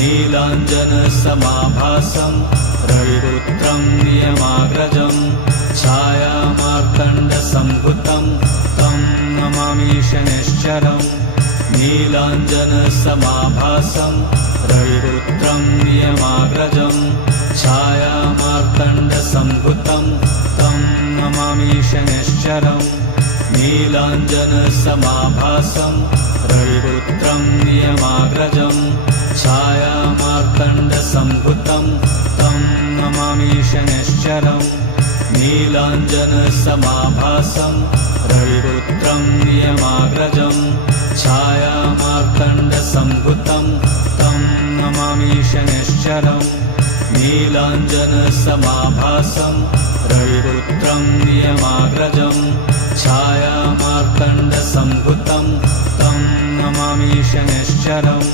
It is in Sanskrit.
नीलाञ्जनसमाभासं रविपुत्रं नियमाग्रजं छायामार्तण्डसम्भुतं तं नमामि शनैश्चरम् नीलाञ्जनसमाभासं रविपुत्रं नियमाग्रजं छायामार्तण्डसम्भुतं तं नमामि शनैश्चरम् नीलाञ्जनसमाभासं रविपुत्रं नियमाग्रजं छायामार्तण्डसम्भुतं तं नमामि शनैश्चरम् नीलाञ्जनसमाभासं रविपुत्रं नियमाग्रजं छायामार्तण्डसम्भुतं तं नमामि शनैश्चरम् नीलाञ्जनसमाभासं रविपुत्रं नियमाग्रजं छायामार्तण्डसम्भुतं तं नमामि शनैश्चरम्